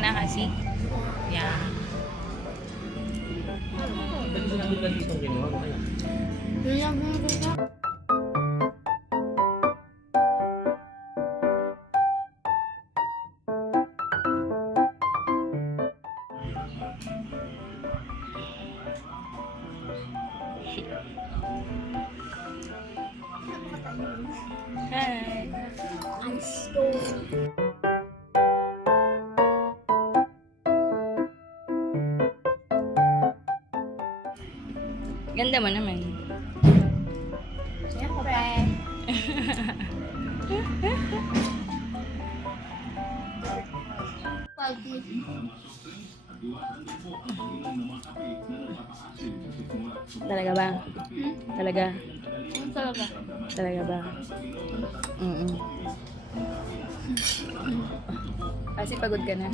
na kasi. Yan. Ba't sinabi na dito ang ginawa? Hi. Ganda mo naman. Siyempre. Talaga ba? Talaga? Ano talaga? Talaga ba? Mm. Kasi pagod ka na.